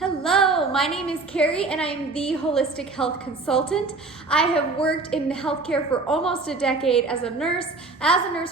Hello, my name is Carrie and I am the Holistic Health Consultant. I have worked in healthcare for almost a decade as a nurse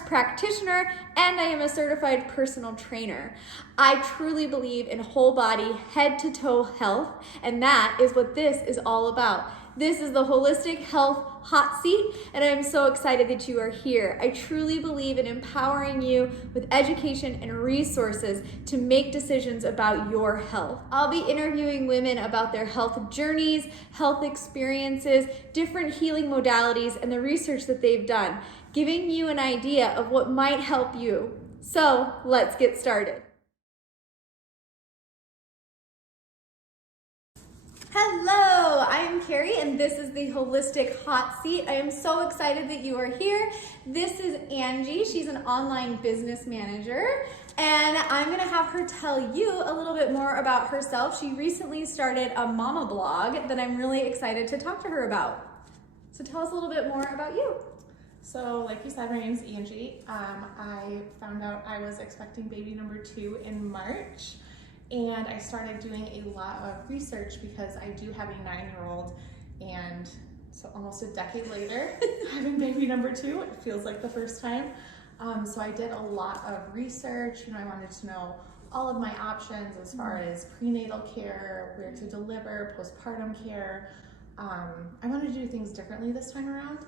practitioner, and I am a certified personal trainer. I truly believe in whole body, head to toe health, and that is what this is all about. This is the Holistic Health Hotseat, and I'm so excited that you are here. I truly believe in empowering you with education and resources to make decisions about your health. I'll be interviewing women about their health journeys, health experiences, different healing modalities, and the research that they've done, giving you an idea of what might help you. So let's get started. Hello, I am Carrie and this is the Holistic Hot Seat. I am so excited that you are here. This is Angie. She's an online business manager, and I'm going to have her tell you a little bit more about herself. She recently started a mama blog that I'm really excited to talk to her about. So tell us a little bit more about you. So like you said, my name's Angie. I found out I was expecting baby number 2 in March. And I started doing a lot of research because I do have a 9-year-old, and so almost a decade later, having baby number 2, it feels like the first time. So I did a lot of research. I wanted to know all of my options as far as prenatal care, where to deliver, postpartum care. I wanted to do things differently this time around.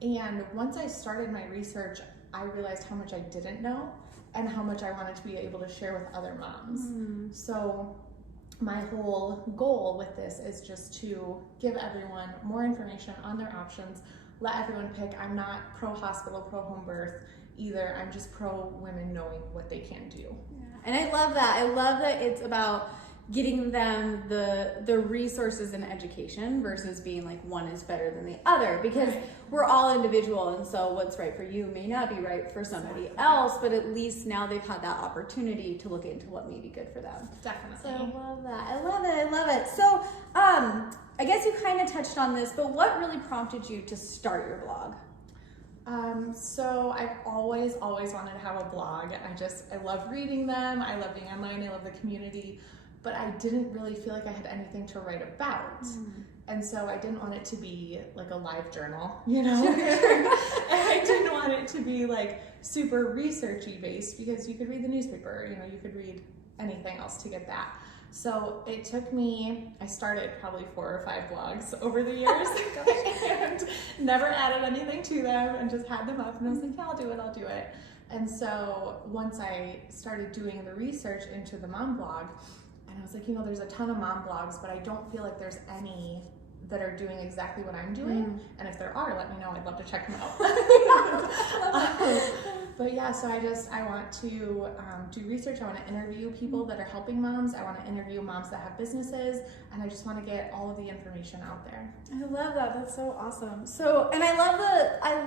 And once I started my research, I realized how much I didn't know and how much I wanted to be able to share with other moms. So my whole goal with this is just to give everyone more information on their options, let everyone pick. I'm not pro-hospital, pro-home birth either. I'm just pro-women knowing what they can do. Yeah. And I love that. I love that it's about getting them the resources and education versus being like one is better than the other, because we're all individual, and so what's right for you may not be right for somebody else, but at least now they've had that opportunity to look into what may be good for them. Definitely. So I love that. I love it. I love it. So I guess you kind of touched on this, but what really prompted you to start your blog? So I've always wanted to have a blog. I love reading them. I love being online. I love the community. But I didn't really feel like I had anything to write about. And so I didn't want it to be like a live journal, I didn't want it to be like super researchy based, because you could read the newspaper, you could read anything else to get that. So it took me, I started probably 4 or 5 blogs over the years and never added anything to them and just had them up, and I was like, yeah, I'll do it. And so once I started doing the research into the mom blog, and I was like, there's a ton of mom blogs, but I don't feel like there's any that are doing exactly what I'm doing. And if there are, let me know. I'd love to check them out. But yeah, so I want to do research. I want to interview people that are helping moms. I want to interview moms that have businesses, and I just want to get all of the information out there. I love that. That's so awesome. So, and I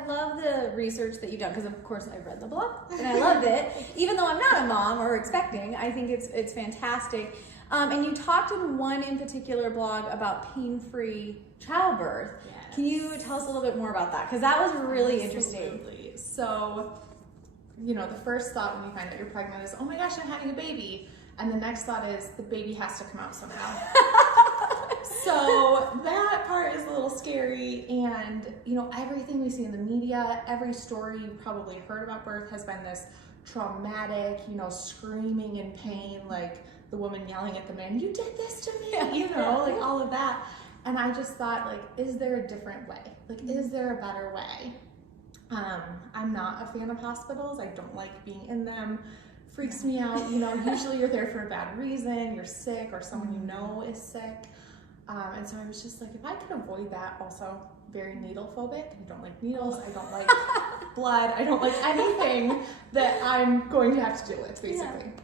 love the research that you've done, because of course I read the blog and I loved it. Even though I'm not a mom or expecting, I think it's fantastic. And you talked in one in particular blog about pain-free childbirth. Yes. Can you tell us a little bit more about that? Because that was really interesting. So, the first thought when you find out you're pregnant is, oh my gosh, I'm having a baby. And the next thought is, the baby has to come out somehow. So that part is a little scary. And, everything we see in the media, every story you've probably heard about birth has been this traumatic, screaming in pain, like the woman yelling at the man, you did this to me, like all of that. And I just thought, like, is there a different way? Like, is there a better way? I'm not a fan of hospitals. I don't like being in them. Freaks me out. Usually you're there for a bad reason. You're sick, or someone is sick. And so I was just like, if I could avoid that. Also, very needle phobic. I don't like needles. I don't like blood. I don't like anything that I'm going to have to deal with, basically. Yeah.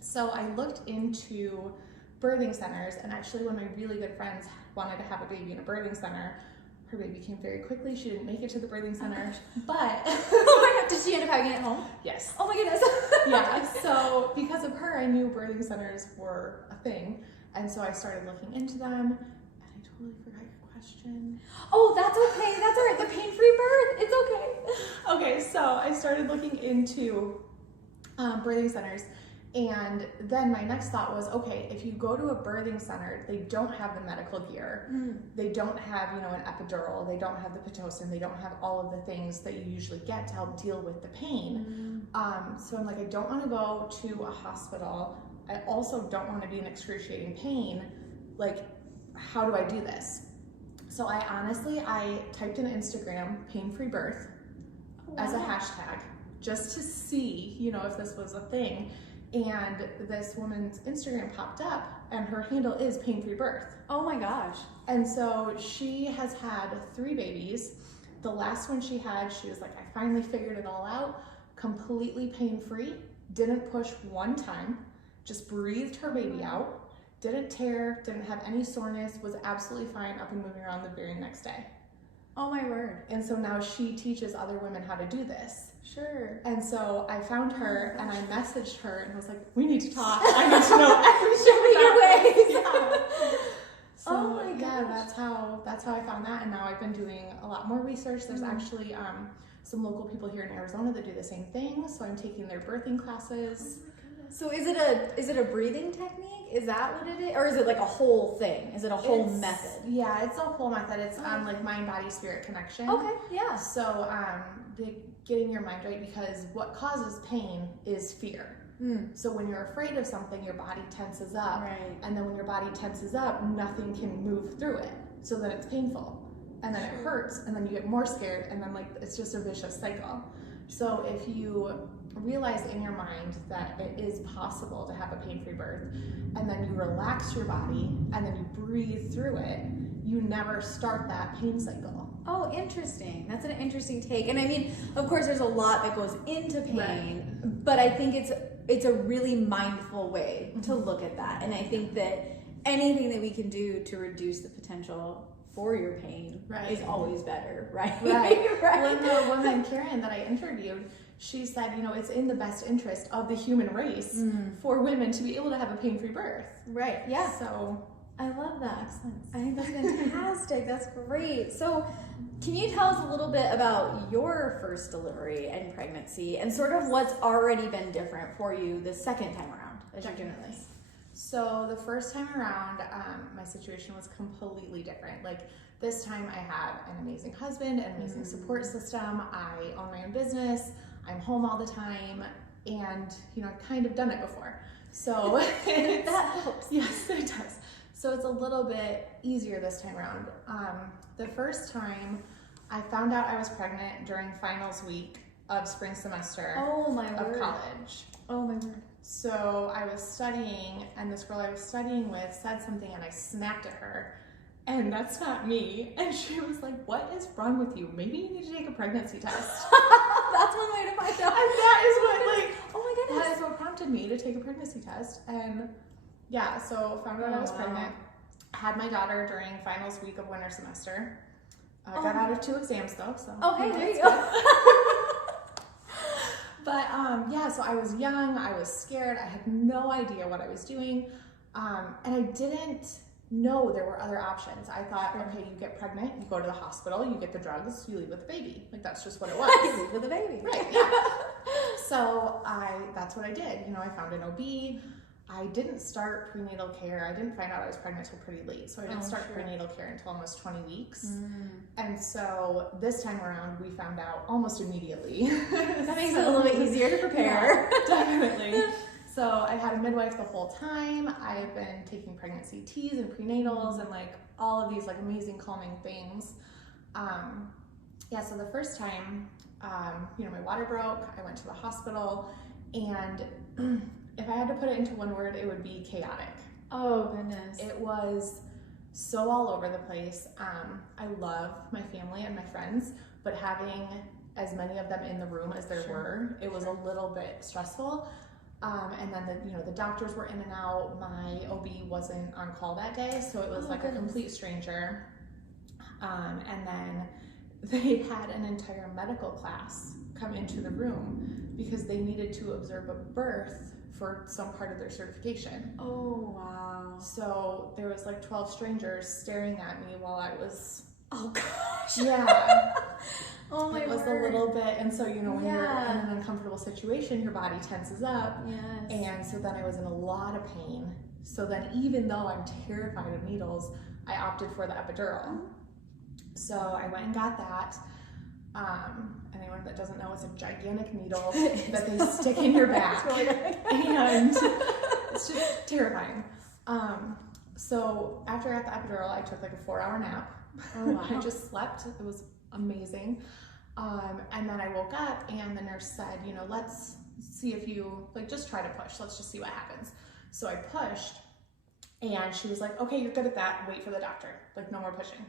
So I looked into birthing centers, and actually one of my really good friends wanted to have a baby in a birthing center. Her baby came very quickly. She didn't make it to the birthing center, but oh my God, did she end up having it at home? Yes. Oh my goodness. Yeah. So because of her, I knew birthing centers were a thing, and so I started looking into them. And I totally forgot your question. Oh, that's okay. That's all right. The pain-free birth. It's okay. Okay. So I started looking into birthing centers. And then my next thought was, okay, if you go to a birthing center, they don't have the medical gear. They don't have, an epidural. They don't have the Pitocin. They don't have all of the things that you usually get to help deal with the pain. So I'm like, I don't want to go to a hospital. I also don't want to be in excruciating pain. Like, how do I do this? So I typed in Instagram pain-free birth as a hashtag just to see, if this was a thing. And this woman's Instagram popped up and her handle is pain-free birth. Oh my gosh. And so she has had 3 babies. The last one she had, she was like, I finally figured it all out, completely pain-free, didn't push one time, just breathed her baby out, didn't tear, didn't have any soreness, was absolutely fine up and moving around the very next day. Oh my word. And so now she teaches other women how to do this. Sure. And so I found her and I messaged her and I was like, we need to talk. I need to know everything about Show me your ways. Yeah. So Oh my yeah, gosh. that's how I found that. And now I've been doing a lot more research. There's actually some local people here in Arizona that do the same thing. So I'm taking their birthing classes. So is it a breathing technique? Is that what it is? Or is it like a whole thing? Is it a whole method? Yeah, it's a whole method. It's like mind, body, spirit connection. Okay, yeah. So getting your mind right, because what causes pain is fear. So when you're afraid of something, your body tenses up. Right. And then when your body tenses up, nothing can move through it. So then it's painful. And then it hurts, and then you get more scared, and then it's just a vicious cycle. So if you realize in your mind that it is possible to have a pain-free birth, and then you relax your body, and then you breathe through it, you never start that pain cycle. Oh, interesting. That's an interesting take. And I mean, of course, there's a lot that goes into pain, but I think it's a really mindful way to look at that. And I think that anything that we can do to reduce the potential for your pain is always better, right? Right. When the woman, Karen, that I interviewed, she said, it's in the best interest of the human race for women to be able to have a pain-free birth. Right, yeah. So I love that. Excellent. I think that's fantastic. That's great. So can you tell us a little bit about your first delivery and pregnancy and sort of what's already been different for you the second time around as you're doing this? So the first time around, my situation was completely different. Like this time I have an amazing husband, an amazing support system. I own my own business. I'm home all the time, and I've kind of done it before. So that helps. Yes, it does. So it's a little bit easier this time around. The first time I found out I was pregnant during finals week of spring semester of college. Oh my word. So I was studying, and this girl I was studying with said something, and I snapped at her, and that's not me. And she was like, what is wrong with you? Maybe you need to take a pregnancy test. That's one way to find out. And that is what, oh my goodness. that is what prompted me to take a pregnancy test. And yeah, so found out I was pregnant. Had my daughter during finals week of winter semester. Got out of 2 exams though, so. Okay, there you go. But yeah, so I was young, I was scared, I had no idea what I was doing, and I didn't know there were other options. I thought, okay, you get pregnant, you go to the hospital, you get the drugs, you leave with the baby. Like that's just what it was. You leave with the baby. Right, yeah. So that's what I did. I found an OB. I didn't start prenatal care. I didn't find out I was pregnant until pretty late. So I didn't start prenatal care until almost 20 weeks. And so this time around, we found out almost immediately. That makes it a little bit easier to prepare. Yeah, definitely. So I had a midwife the whole time. I've been taking pregnancy teas and prenatals and all of these amazing calming things. Yeah, so the first time, my water broke. I went to the hospital, and if I had to put it into one word, it would be chaotic. Oh, goodness. It was so all over the place. I love my family and my friends, but having as many of them in the room as there were, it was a little bit stressful. And then the doctors were in and out. My OB wasn't on call that day, so it was a complete stranger. And then they had an entire medical class come into the room because they needed to observe a birth for some part of their certification. Oh, wow. So there was 12 strangers staring at me while I was... Oh, gosh. Yeah. Oh my It was word. a little bit, and so, you know, when you're in Yeah. an uncomfortable situation, your body tenses up. Yes. And so then I was in a lot of pain. So then even though I'm terrified of needles, I opted for the epidural. So I went and got that. Anyone that doesn't know, it's a gigantic needle that they stick in your back. And it's just terrifying. So after I got the epidural, I took like a 4-hour nap. Oh, wow. I just slept. It was amazing. And then I woke up and the nurse said, you know, let's see if you, like, just try to push. Let's just see what happens. So I pushed and she was like, okay, you're good at that. Wait for the doctor. Like, no more pushing.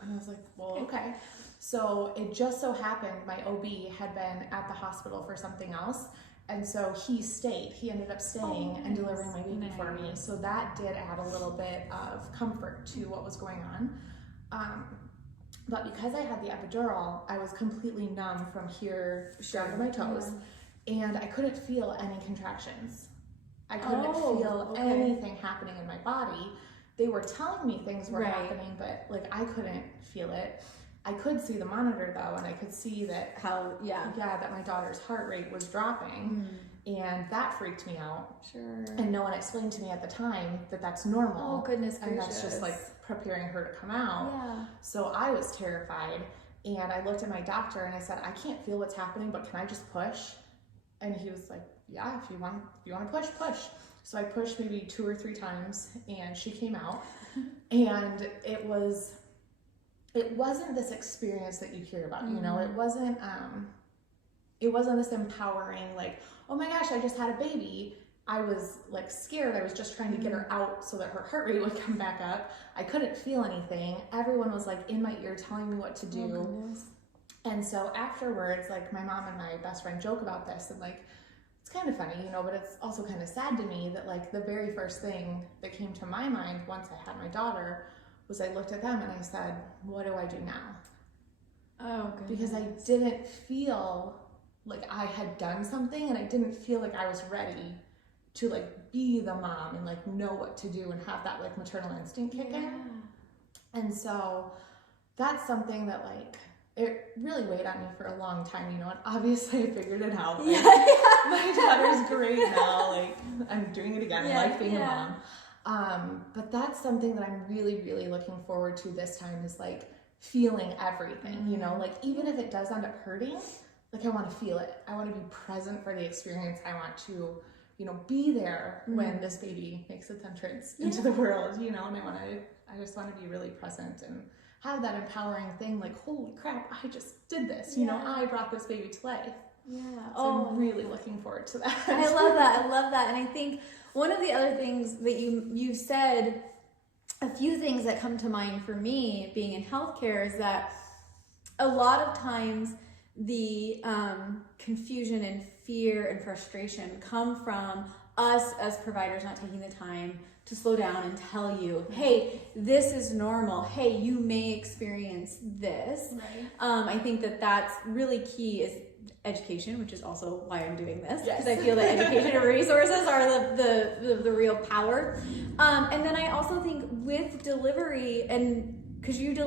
And I was like, well, okay. So it just so happened my OB had been at the hospital for something else. And so he stayed. He ended up staying and delivering my baby for me. So that did add a little bit of comfort to what was going on. But because I had the epidural, I was completely numb from here down to my toes. And I couldn't feel any contractions. I couldn't feel anything happening in my body. They were telling me things were happening, but like I couldn't feel it. I could see the monitor though, and I could see that that my daughter's heart rate was dropping, and that freaked me out. Sure. And no one explained to me at the time that that's normal. Oh, goodness gracious. And that's just like preparing her to come out. Yeah. So I was terrified, and I looked at my doctor and I said, I can't feel what's happening, but can I just push? And he was like, yeah, if you want to push, push. So I pushed maybe 2 or 3 times, and she came out. And it wasn't this experience that you hear about, you know, it wasn't this empowering, like, oh my gosh, I just had a baby. I was like scared. I was just trying to get her out so that her heart rate would come back up. I couldn't feel anything. Everyone was like in my ear telling me what to do. Oh, goodness. And so afterwards, like, my mom and my best friend joke about this, and like, it's kind of funny, you know, but it's also kind of sad to me that like the very first thing that came to my mind once I had my daughter was I looked at them and I said, what do I do now? Oh, goodness. Because I didn't feel like I had done something, and I didn't feel like I was ready to like be the mom and like know what to do and have that like maternal instinct kick in. And so that's something that like, it really weighed on me for a long time, you know, and obviously I figured it out. Like, my daughter's great now, like, I'm doing it again, I like being a mom. But that's something that I'm really, really looking forward to this time, is like feeling everything, you know, like even if it does end up hurting, like I want to feel it. I want to be present for the experience. I want to, you know, be there when this baby makes its entrance into the world, you know, and I just want to be really present and have that empowering thing, like, holy crap, I just did this, you know, I brought this baby to life. Yeah. So I'm really looking forward to that. I love that. And I think one of the other things that you said, a few things that come to mind for me being in healthcare, is that a lot of times the confusion and fear and frustration come from us as providers not taking the time to slow down and tell you, hey, this is normal. Hey, you may experience this. Right. I think that that's really key, is education, which is also why I'm doing this, because I feel that education and resources are the real power. And then I also think with delivery, and because you would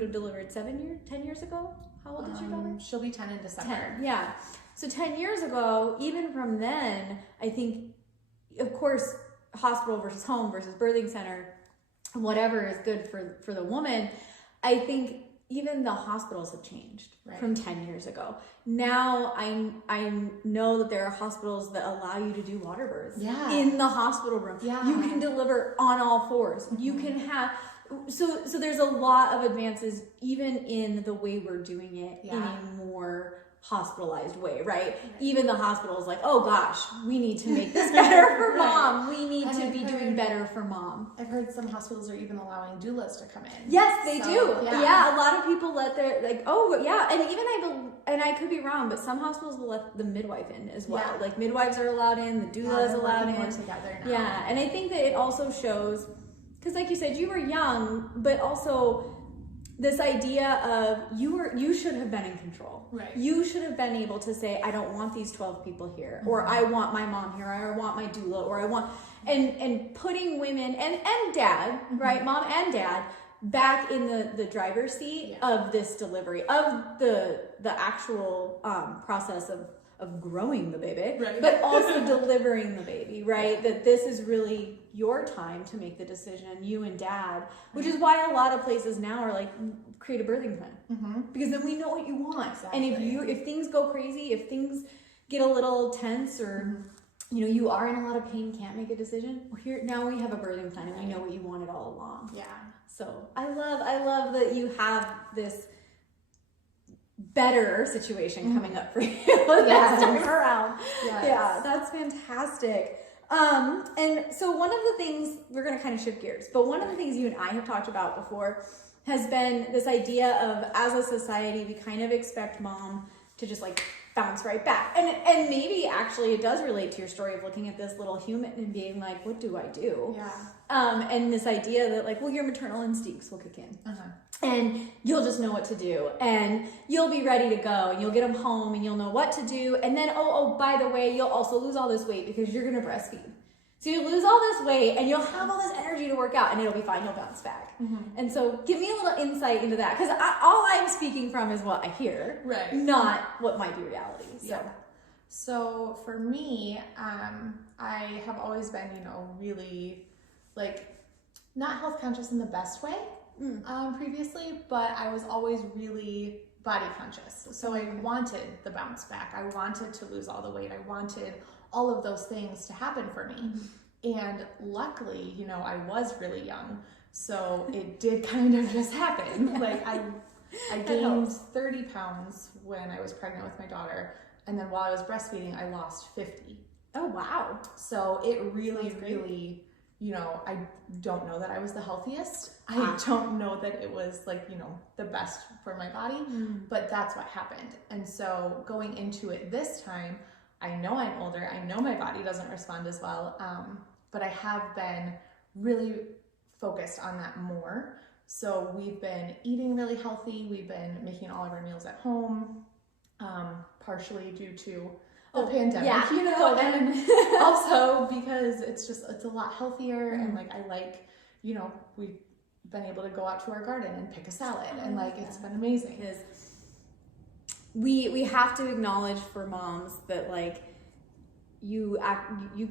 have delivered 10 years ago. How old is your daughter? She'll be 10 in December. 10, yeah. So 10 years ago, even from then, I think, of course, hospital versus home versus birthing center, whatever is good for the woman, I think even the hospitals have changed from 10 years ago. Now I know that there are hospitals that allow you to do water births in the hospital room. Yeah. You can deliver on all fours. You can have, so there's a lot of advances even in the way we're doing it in a more hospitalized way, right? Even the hospital is like, oh gosh, we need to make this better for mom. We need to be doing better for mom. I've heard some hospitals are even allowing doulas to come in. Yes, they do. Yeah, a lot of people let their, like, oh yeah, and even I could be wrong, but some hospitals will let the midwife in as well. Like midwives are allowed in, the doula is allowed in. Together now. Yeah, and I think that it also shows, because like you said, you were young, but also this idea of you should have been in control. Right. You should have been able to say, I don't want these 12 people here, or I want my mom here, or I want my doula, or I want, and putting women and dad, right, mom and dad, back in the driver's seat of this delivery, of the actual process of growing the baby, but also delivering the baby, right? That this is really your time to make the decision, you and dad, which is why a lot of places now are like, create a birthing plan, because then we know what you want. And if things go crazy, if things get a little tense, or you know, you are in a lot of pain, can't make a decision, well, here now we have a birthing plan and we know what you wanted all along. So I love that you have this better situation coming up for you this time around. Yeah, that's fantastic. And so one of the things, we're going to kind of shift gears, but one of the things you and I have talked about before has been this idea of, as a society, we kind of expect mom to just like bounce right back. And maybe actually it does relate to your story of looking at this little human and being like, what do I do? And this idea that like, well, your maternal instincts will kick in. And you'll just know what to do, and you'll be ready to go, and you'll get them home, and you'll know what to do. And then, oh, by the way, you'll also lose all this weight because you're going to breastfeed. So you lose all this weight, and you'll have all this energy to work out, and it'll be fine. You'll bounce back. And so give me a little insight into that, because all I'm speaking from is what I hear, not what might be reality. So for me, I have always been, you know, really like not health conscious in the best way. Previously, but I was always really body conscious. So I wanted the bounce back. I wanted to lose all the weight. I wanted all of those things to happen for me. And luckily, you know, I was really young. So it did kind of just happen. Like I gained 30 pounds when I was pregnant with my daughter. And then while I was breastfeeding, I lost 50. Oh, wow. So it really, you know, I don't know that I was the healthiest. I don't know that it was like, you know, the best for my body, but that's what happened. And so going into it this time, I know I'm older. I know my body doesn't respond as well. But I have been really focused on that more. So we've been eating really healthy. We've been making all of our meals at home, partially due to the pandemic, you know, and also because it's a lot healthier, and like I like, you know, we've been able to go out to our garden and pick a salad, and like it's been amazing. Because we have to acknowledge for moms that like you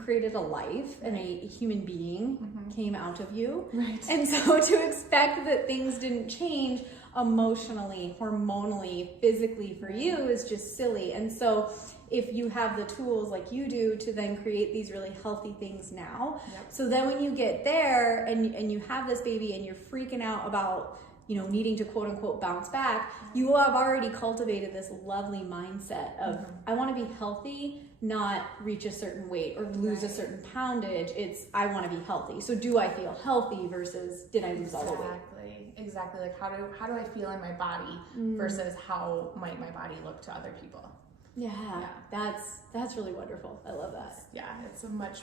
created a life, and a human being came out of you, and so to expect that things didn't change emotionally, hormonally, physically for you is just silly. And so if you have the tools like you do to then create these really healthy things now, so then when you get there and you have this baby and you're freaking out about, you know, needing to quote unquote bounce back, you have already cultivated this lovely mindset of I want to be healthy, not reach a certain weight or lose a certain poundage. It's I want to be healthy. So do I feel healthy versus did I lose all the weight? Exactly. Like how do I feel in my body versus how might my body look to other people? Yeah. That's really wonderful. I love that. Yeah, it's a much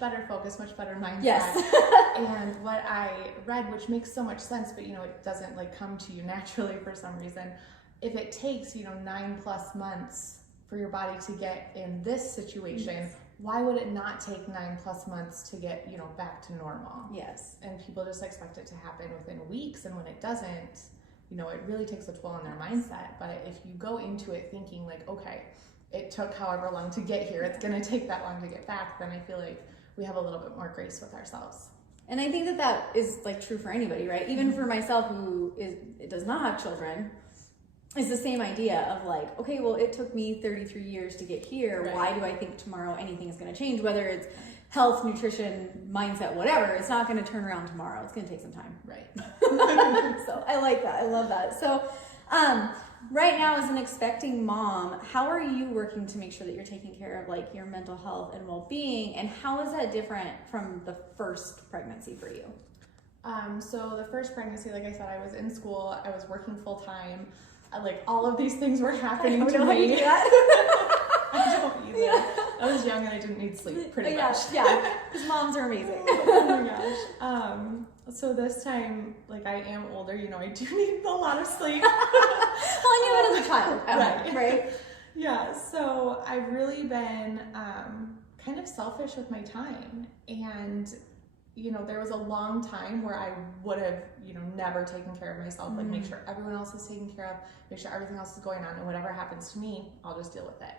better focus, much better mindset. Yes. And what I read, which makes so much sense, but you know, it doesn't like come to you naturally for some reason. If it takes, you know, 9+ months for your body to get in this situation, why would it not take 9+ months to get, you know, back to normal? Yes. And people just expect it to happen within weeks, and when it doesn't, you know, it really takes a toll on their mindset. But if you go into it thinking like, okay, it took however long to get here, it's going to take that long to get back, then I feel like we have a little bit more grace with ourselves. And I think that is like true for anybody, right? Even for myself who does not have children, it's the same idea of like, okay, well, it took me 33 years to get here. Why do I think tomorrow anything is going to change? Whether it's health, nutrition, mindset, whatever, it's not going to turn around tomorrow. It's going to take some time. So I like that. I love that. So right now, as an expecting mom, how are you working to make sure that you're taking care of like your mental health and well-being, and how is that different from the first pregnancy for you? So the first pregnancy, like I said, I was in school, I was working full-time, like all of these things were happening to me. I don't either. I was young and I didn't need sleep pretty much. Because moms are amazing. Oh my gosh. So this time, like I am older, you know, I do need a lot of sleep. Well, I knew it as a child, right? Yeah, so I've really been kind of selfish with my time, and there was a long time where I would have, never taken care of myself, like make sure everyone else is taken care of, make sure everything else is going on, and whatever happens to me, I'll just deal with it.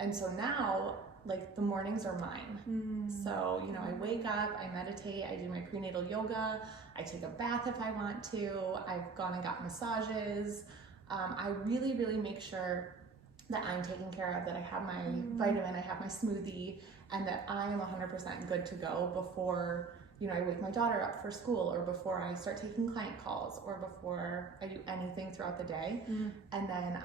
And so now, like, the mornings are mine. So, I wake up, I meditate, I do my prenatal yoga, I take a bath if I want to, I've gone and got massages. I really, really make sure that I'm taken care of, that I have my vitamin, I have my smoothie, and that I am 100% good to go before, I wake my daughter up for school, or before I start taking client calls, or before I do anything throughout the day. And then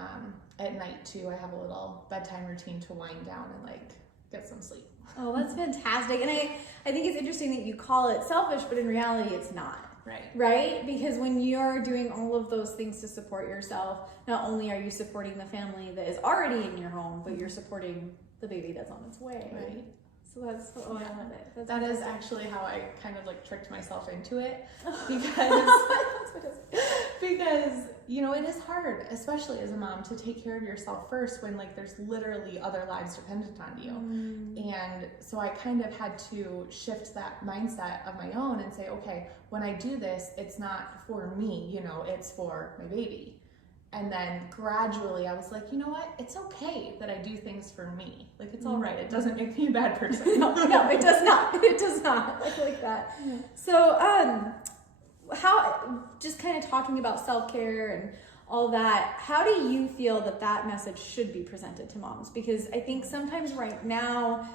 at night too, I have a little bedtime routine to wind down and like get some sleep. Oh, that's fantastic. And I think it's interesting that you call it selfish, but in reality it's not. Right? Because when you're doing all of those things to support yourself, not only are you supporting the family that is already in your home, but you're supporting the baby that's on its way. Right. So that's, I love it. That is actually how I kind of like tricked myself into it, because it is hard, especially as a mom, to take care of yourself first when like there's literally other lives dependent on you. And so I kind of had to shift that mindset of my own and say, okay, when I do this, it's not for me, it's for my baby. And then gradually I was like, you know what? It's okay that I do things for me. Like, it's all right. It doesn't make me a bad person. No, it does not. It does not. I like that. So, how, just kind of talking about self-care and all that, how do you feel that message should be presented to moms? Because I think sometimes right now,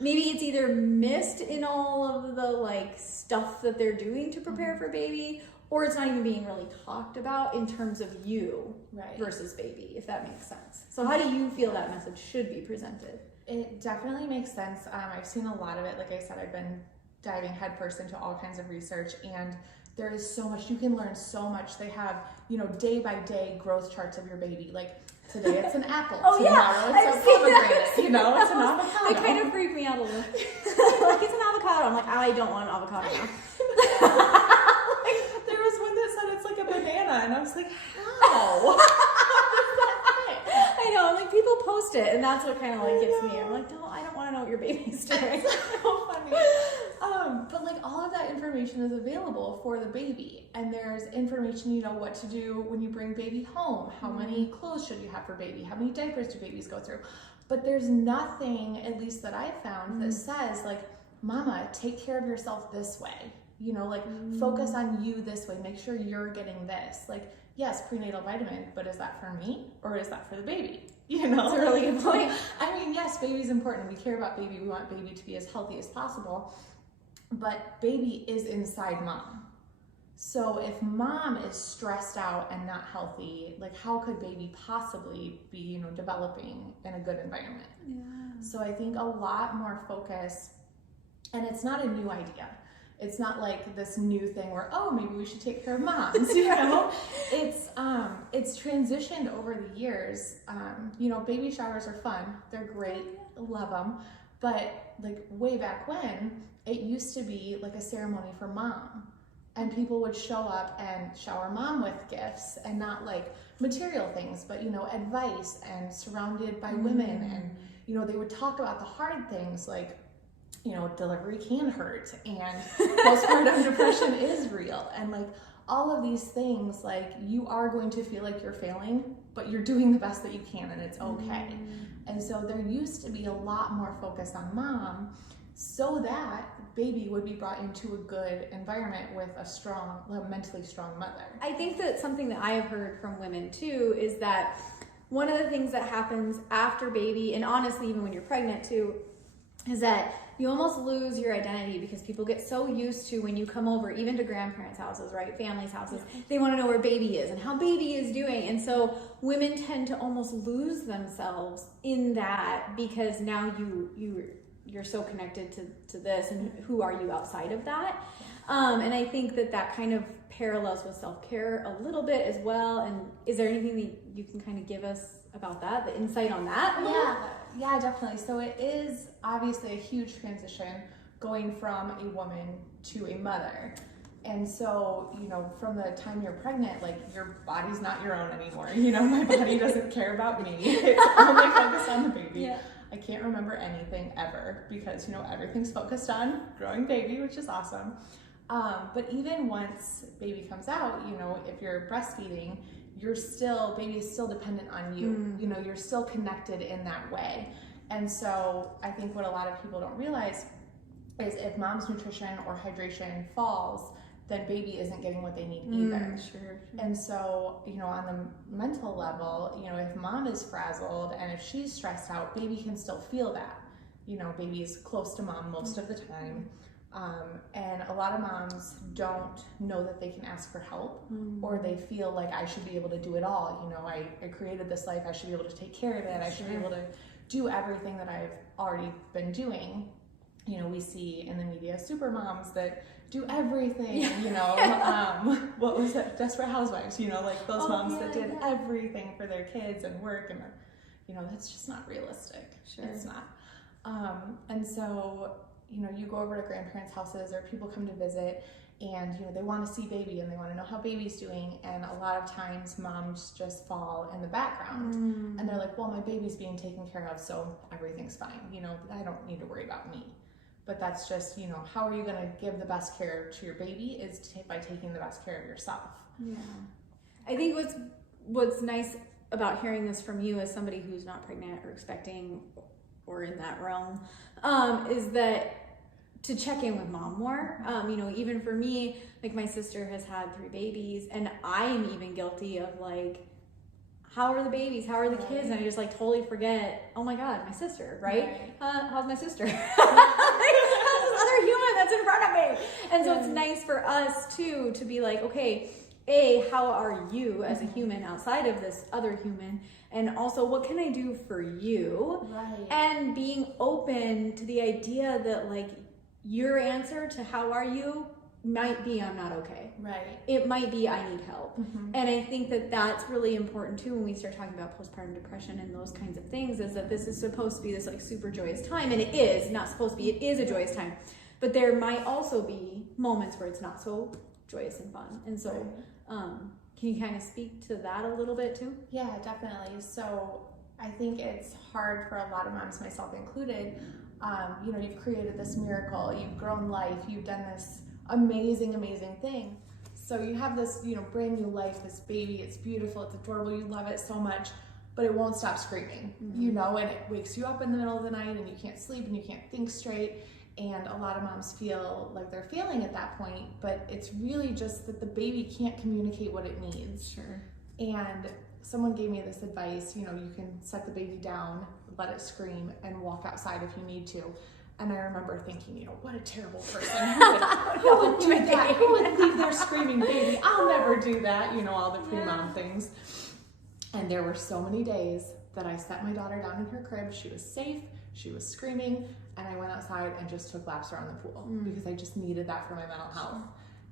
maybe it's either missed in all of the like stuff that they're doing to prepare for baby, or it's not even being really talked about in terms of you versus baby, if that makes sense. So how do you feel that message should be presented? It definitely makes sense. I've seen a lot of it. Like I said, I've been diving headfirst into all kinds of research, and there is so much. You can learn so much. They have, day by day growth charts of your baby. Like today it's an apple. Tomorrow it's a pomegranate. It's an avocado. It kind of freaked me out a little. Like, it's an avocado. I'm like, I don't want an avocado now. There was one that said it's like a banana, and I was like, how? I know, like people post it, and that's what kind of like gets me. I'm like, I don't want to know what your baby's doing. It's so funny. But like all of that information is available for the baby, and there's information, what to do when you bring baby home, how many clothes should you have for baby, how many diapers do babies go through. But there's nothing, at least that I've found, that says like, mama, take care of yourself this way. Focus on you this way. Make sure you're getting this. Like, yes, prenatal vitamin, but is that for me or is that for the baby? That's a really good point. I mean, yes, baby's important. We care about baby. We want baby to be as healthy as possible. But baby is inside mom. So if mom is stressed out and not healthy, like how could baby possibly be, developing in a good environment? So I think a lot more focus, and it's not a new idea. It's not like this new thing where, maybe we should take care of moms, It's transitioned over the years. Baby showers are fun. They're great. Love them. But like way back when, it used to be like a ceremony for mom. And people would show up and shower mom with gifts, and not like material things, but, advice, and surrounded by women. And, they would talk about the hard things like, delivery can hurt, and postpartum depression is real, and like all of these things, like you are going to feel like you're failing, but you're doing the best that you can, and it's okay. And so there used to be a lot more focus on mom, so that baby would be brought into a good environment with a mentally strong mother. I think that something that I have heard from women too is that one of the things that happens after baby, and honestly even when you're pregnant too, is that you almost lose your identity, because people get so used to, when you come over, even to grandparents' houses, right, families' houses, they want to know where baby is and how baby is doing. And so women tend to almost lose themselves in that, because now you're so connected to this, and who are you outside of that? And I think that kind of parallels with self-care a little bit as well. And is there anything that you can kind of give us about that, the insight on that? Yeah, definitely. So it is obviously a huge transition going from a woman to a mother. And so, from the time you're pregnant, like your body's not your own anymore. My body doesn't care about me. It's only focused on the baby. I can't remember anything ever because, everything's focused on growing baby, which is awesome. But even once baby comes out, if you're breastfeeding, baby is still dependent on you. You're still connected in that way. And so I think what a lot of people don't realize is if mom's nutrition or hydration falls, then baby isn't getting what they need either. Sure. And so, on the mental level, if mom is frazzled and if she's stressed out, baby can still feel that. Baby is close to mom most of the time. And a lot of moms don't know that they can ask for help, or they feel like I should be able to do it all. I created this life, I should be able to take care of it. I should be able to do everything that I've already been doing. We see in the media super moms that do everything, what was it? Desperate Housewives, like those moms that did everything for their kids and work, and that's just not realistic. Sure. It's not. And so, you go over to grandparents' houses or people come to visit and, they want to see baby and they want to know how baby's doing. And a lot of times moms just fall in the background and they're like, well, my baby's being taken care of, so everything's fine. I don't need to worry about me. But that's just, how are you going to give the best care to your baby is by taking the best care of yourself. Yeah. I think what's nice about hearing this from you as somebody who's not pregnant or expecting or in that realm, is that to check in with mom more. Even for me, like my sister has had 3 babies and I'm even guilty of like, how are the babies? How are the kids? And I just like totally forget, oh my God, my sister, right? How's my sister? How's this other human that's in front of me? And so it's nice for us too, to be like, okay, how are you as a human outside of this other human? And also, what can I do for you? Right. And being open to the idea that like your answer to how are you might be I'm not okay. Right. It might be I need help. And I think that that's really important too when we start talking about postpartum depression and those kinds of things, is that this is supposed to be this like super joyous time, and it is not supposed to be. It is a joyous time, but there might also be moments where it's not so joyous and fun. And so can you kind of speak to that a little bit too? Yeah, definitely. So I think it's hard for a lot of moms, myself included. You've created this miracle, you've grown life, you've done this amazing thing. So you have this, brand new life, this baby, it's beautiful, it's adorable, you love it so much, but it won't stop screaming, and it wakes you up in the middle of the night and you can't sleep and you can't think straight. And a lot of moms feel like they're failing at that point, but it's really just that the baby can't communicate what it needs. Sure. And someone gave me this advice, you can set the baby down, let it scream, and walk outside if you need to. And I remember thinking, what a terrible person. Who would do that? Who would leave their screaming baby? I'll never do that, all the pre-mom things. And there were so many days that I set my daughter down in her crib. She was safe, she was screaming, and I went outside and just took laps around the pool because I just needed that for my mental health.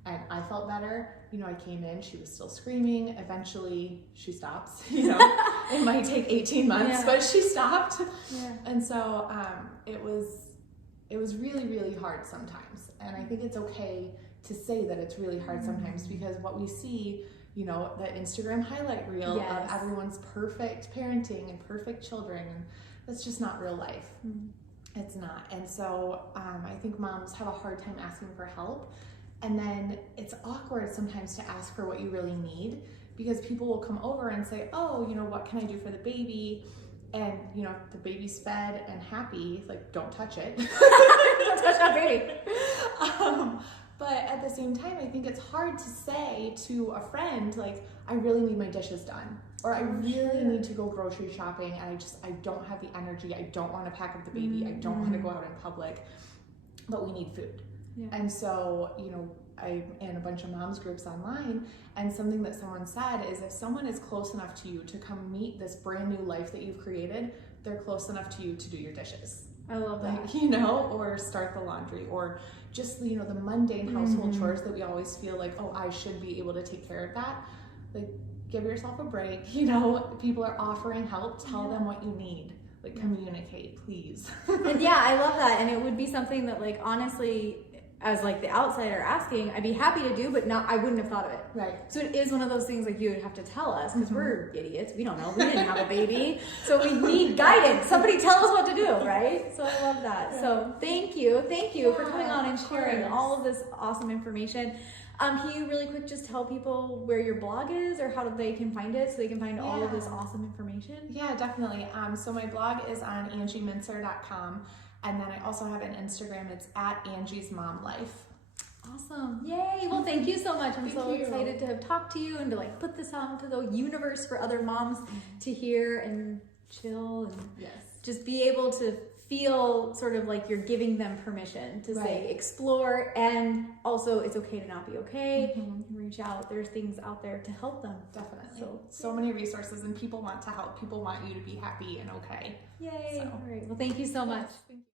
And I felt better. I came in, she was still screaming. Eventually she stops, it might take 18 months, but she stopped. Yeah. And so it was really, really hard sometimes. And I think it's okay to say that it's really hard sometimes, because what we see, the Instagram highlight reel of everyone's perfect parenting and perfect children, and that's just not real life. It's not. And so I think moms have a hard time asking for help. And then it's awkward sometimes to ask for what you really need, because people will come over and say, oh, what can I do for the baby? And, the baby's fed and happy, like, don't touch it. Don't touch that baby. But at the same time, I think it's hard to say to a friend, like, I really need my dishes done. Or I really need to go grocery shopping, and I don't have the energy. I don't want to pack up the baby. I don't want to go out in public, but we need food. Yeah. And so, I'm in a bunch of moms groups online, and something that someone said is, if someone is close enough to you to come meet this brand new life that you've created, they're close enough to you to do your dishes. I love that. Or start the laundry, or just, the mundane household chores that we always feel like, oh, I should be able to take care of that. Like, give yourself a break. People are offering help. Tell them what you need. Like, communicate, please. And I love that. And it would be something that, like, honestly, as like the outsider asking, I'd be happy to do, but I wouldn't have thought of it. Right. So it is one of those things like you would have to tell us, because we're idiots. We don't know. We didn't have a baby. So we need guidance. Somebody tell us what to do, right? So I love that. Yeah. So thank you for coming on and sharing all of this awesome information. Can you really quick just tell people where your blog is, or how they can find it so they can find all of this awesome information? Yeah, definitely. So my blog is on angiemintzer.com. And then I also have an Instagram. It's at Angie's Mom Life. Awesome. Yay. Well, thank you so much. I'm so excited to have talked to you and to like put this out into the universe for other moms to hear and chill and just be able to feel sort of like you're giving them permission to say explore, and also it's okay to not be okay, and reach out. There's things out there to help them. Definitely. So many resources, and people want to help. People want you to be happy and okay. Yay. All right. Well, thank you so much. Thank you.